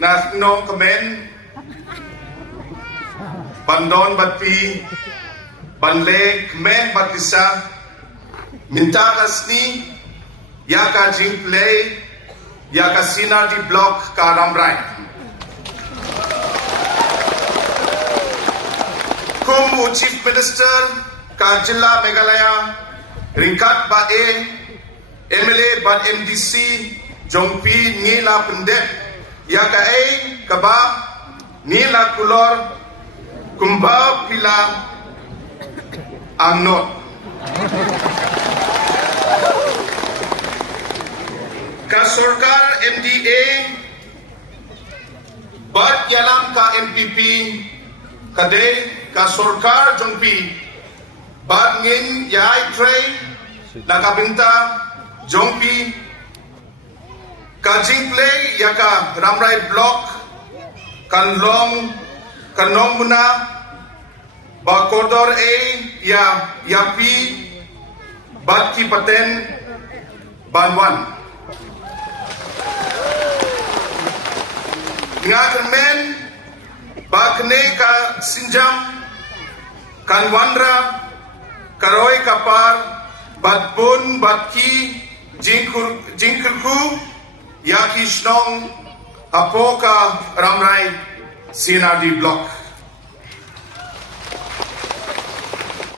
na no kamen bandon batpi banle kamen batisa mintakas ni yaka jingplay yaka sina di block ka ramrai kumu chief minister ka jilla Meghalaya ringkat ba MLA ban MDC jongpi nila pendek yaka kaba nila kulor kumba pila angnot ka sarkar MDA bat yalam ka MPP kade ka sarkar jongpi bat ngin yai tray nakabinta jongpi ka jingplay yaka ramrai block kanong muna ba koridor ya yapi bat ki paten banwan ngakemen ba kene ka sinjam kanwanra karoy kapar batbun batki jingkurku yaki shnong apoka ramrai sinadi block